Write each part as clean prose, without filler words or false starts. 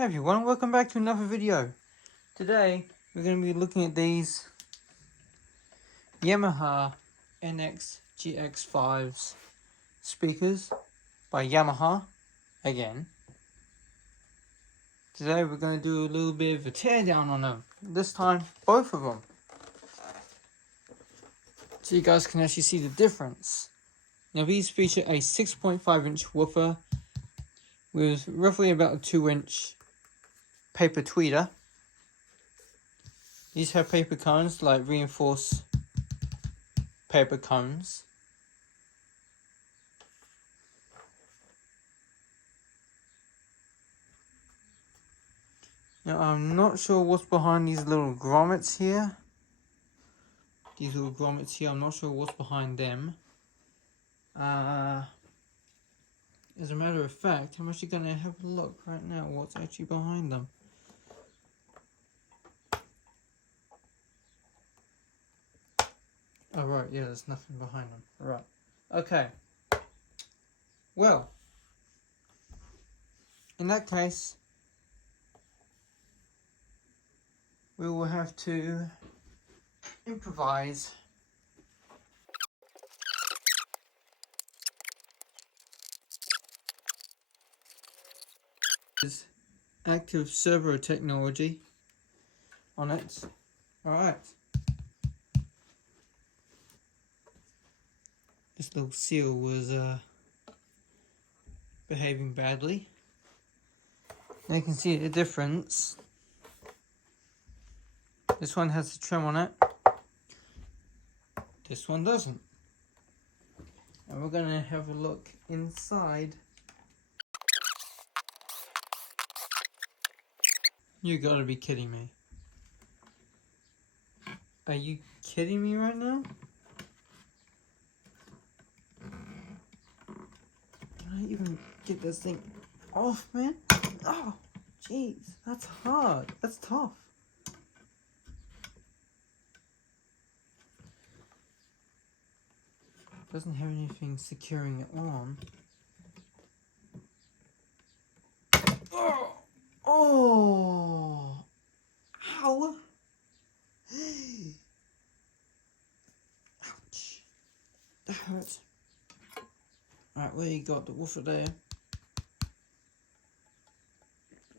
Hey everyone, welcome back to another video. Today we're going to be looking at these Yamaha NX-GX5 speakers by Yamaha again. Today we're going to do a little bit of a teardown on them. This time both of them, so you guys can actually see the difference. Now these feature a 6.5 inch woofer with roughly about a 2-inch paper tweeter. These have paper cones, like reinforced paper cones. Now I'm not sure what's behind these little grommets here. These little grommets here, I'm not sure what's behind them. As a matter of fact, I'm actually going to have a look right now what's actually behind them. Oh right, yeah, there's nothing behind them. Right. Okay. Well, in that case, we will have to improvise. Is active servo technology on it. Alright. This little seal was behaving badly. Now you can see the difference. This one has the trim on it. This one doesn't. And we're going to have a look inside. You gotta be kidding me. Are you kidding me right now? Can I even get this thing off, man? Oh, jeez, that's hard. That's tough. Doesn't have anything securing it on. Oh! Oh! Ow! Ouch. That hurts. Alright, where you got the woofer there?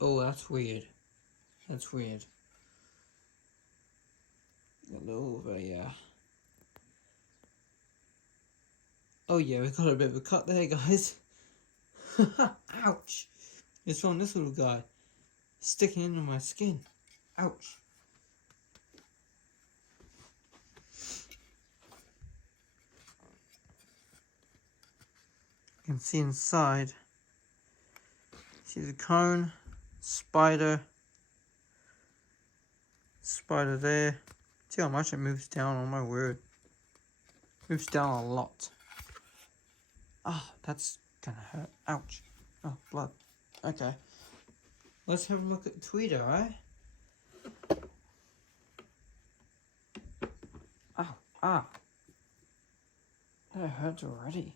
Oh, that's weird. That's weird. A little over, yeah. Oh yeah, we got a bit of a cut there, guys. Ouch. It's from this little guy sticking into my skin. Ouch. You can see inside. See the cone, spider there. See how much it moves down, oh my word. Moves down a lot. Ah, that's gonna hurt. Ouch. Oh, blood. Okay. Let's have a look at the tweeter, right? Ow, ah. That hurts already.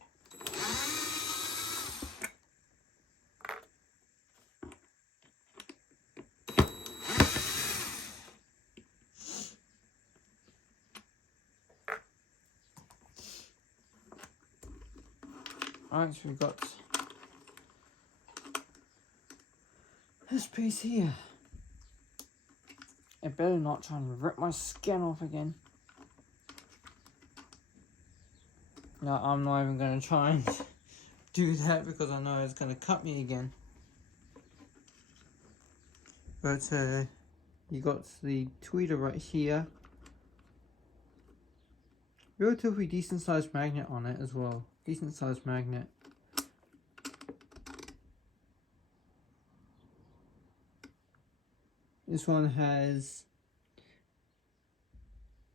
Alright, so we've got this piece here. It better not try and rip my skin off again. No, I'm not even going to try and do that because I know it's going to cut me again. But you got the tweeter right here. Relatively decent sized magnet on it as well. Decent sized magnet. This one has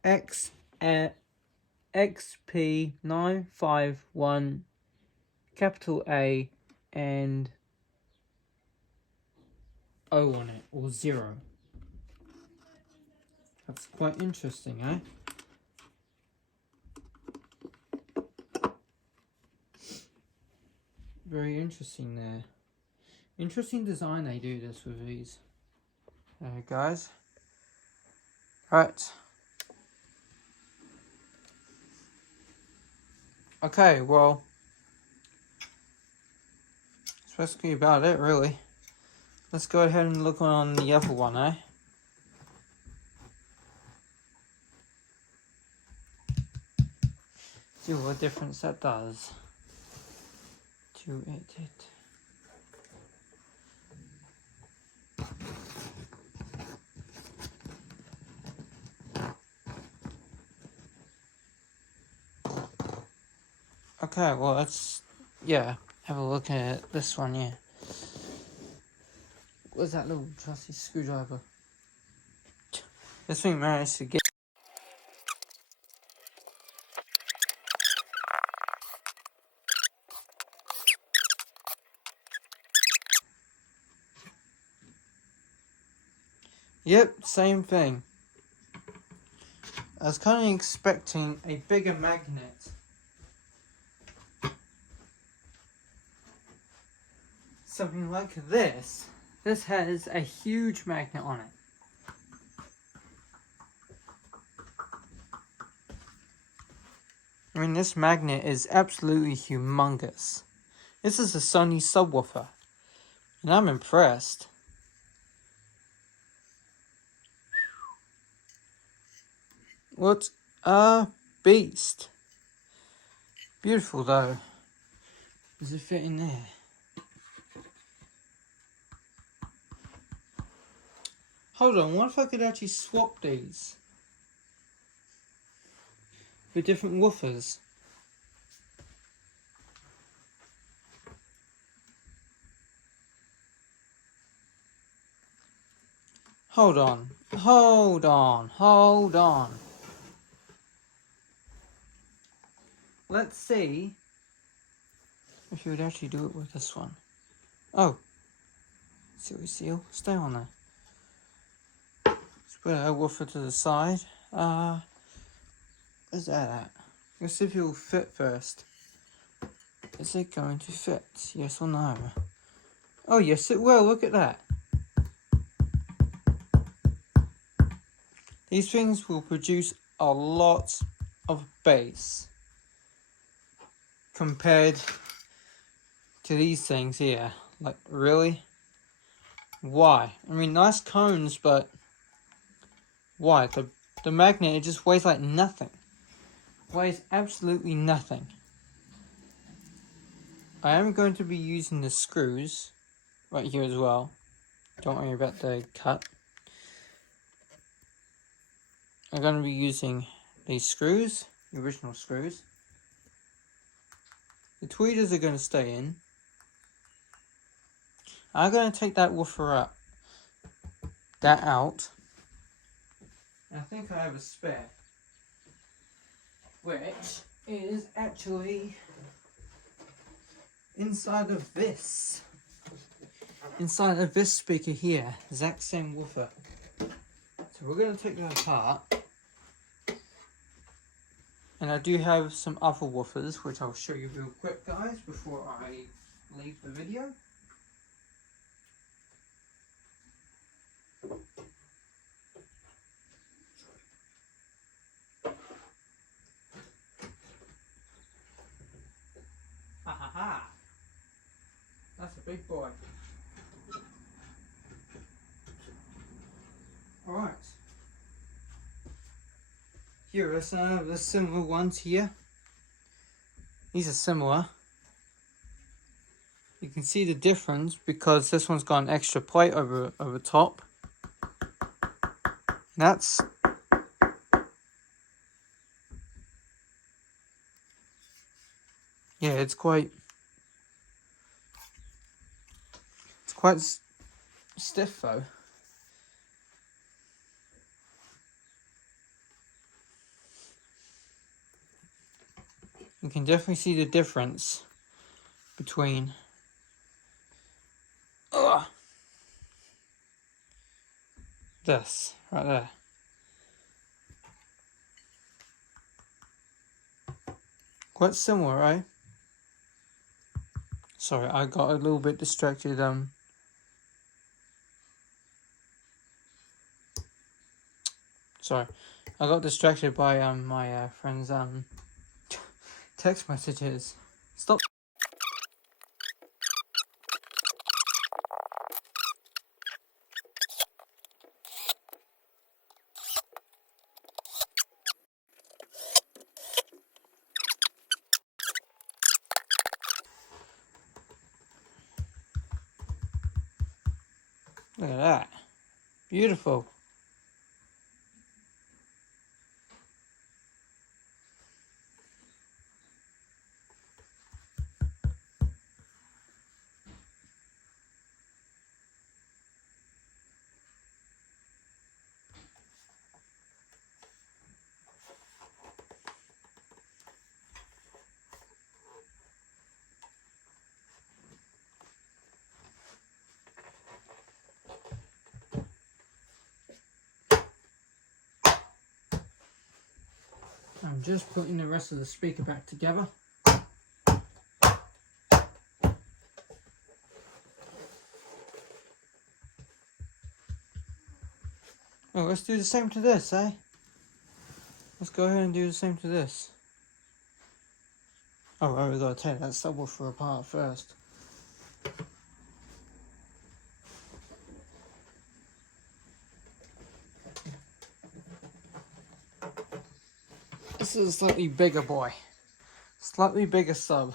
XP951 capital A and O on it, or 0. That's quite interesting, eh? Very interesting there. Interesting design they do this with these. There, guys. Right. Okay, well, that's basically about it, really. Let's go ahead and look on the other one, eh? See what difference that does to it. Okay, well, let's, yeah, have a look at this one, yeah. What's that little trusty screwdriver? This thing managed to get. Yep, same thing. I was kind of expecting a bigger magnet. Something like this. This has a huge magnet on it. I mean, this magnet is absolutely humongous. This is a Sony subwoofer, and I'm impressed. What a beast. Beautiful though. Does it fit in there? Hold on, what if I could actually swap these with different woofers? Hold on, hold on, hold on. Let's see if you would actually do it with this one. Oh, silly seal, stay on there. Let's put a woofer to the side. Where's that at? Let's see if it will fit first. Is it going to fit? Yes or no? Oh yes it will, look at that. These things will produce a lot of bass compared to these things here. Like, really? Why? I mean, nice cones, but why? The magnet, it just weighs like nothing. Weighs absolutely nothing. I am going to be using the screws right here as well. Don't worry about the cut. I'm going to be using these screws, the original screws. The tweeters are going to stay in. I'm going to take that woofer out. I think I have a spare, which is actually inside of this. Inside of this speaker here, exact same woofer. So we're going to take that apart. And I do have some other woofers, which I'll show you real quick, guys, before I leave the video. Ha ha ha! That's a big boy. Alright. Here are some of the similar ones here. These are similar. You can see the difference because this one's got an extra plate over top. That's yeah, it's quite stiff though. You can definitely see the difference between this right there. Quite similar, right? Sorry, I got a little bit distracted Sorry, I got distracted by my friend's text messages. Stop. Look at that. Beautiful. I'm just putting the rest of the speaker back together. Oh, let's do the same to this, eh? Let's go ahead and do the same to this. Oh, right, we've got to take that subwoofer apart first. This is a slightly bigger boy. Slightly bigger sub.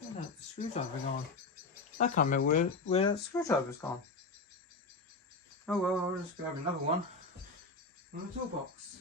Where's that screwdriver gone? I can't remember where that screwdriver's gone. Oh well, I'll just grab another one from the toolbox.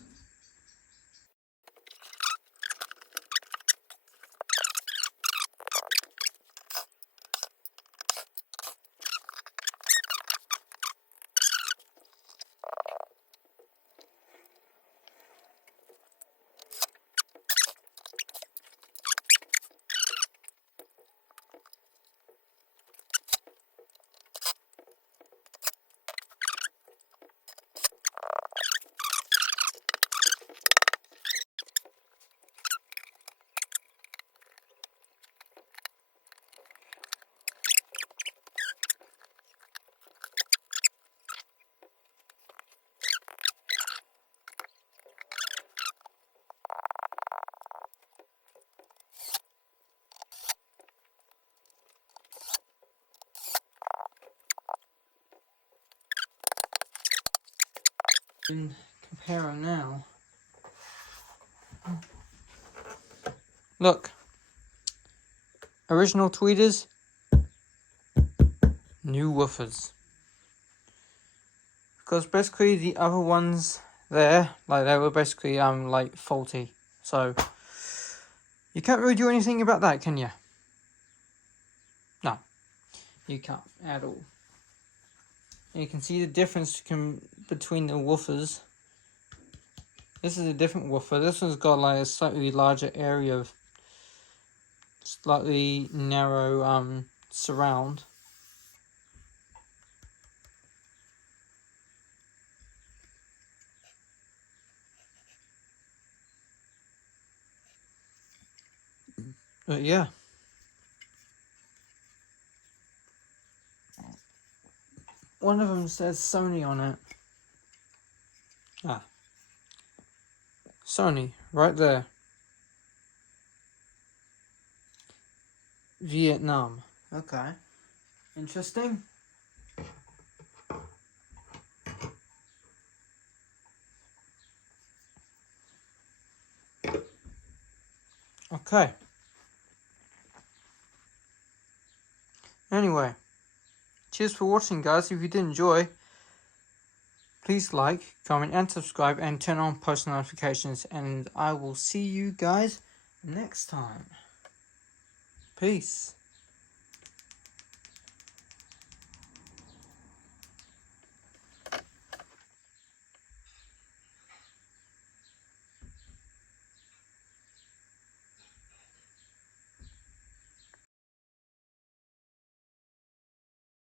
Compare them now. Look, original tweeters, new woofers. Because basically the other ones there, like they were basically like faulty. So you can't really do anything about that, can you? No, you can't at all. And you can see the difference between the woofers. This is a different woofer. This one's got like a slightly larger area of slightly narrow surround. But yeah. One of them says Sony on it. Ah. Sony, right there. Vietnam. Okay. Interesting. Okay. Anyway. Cheers for watching, guys. If you did enjoy, please like, comment and subscribe and turn on post notifications, and I will see you guys next time. Peace.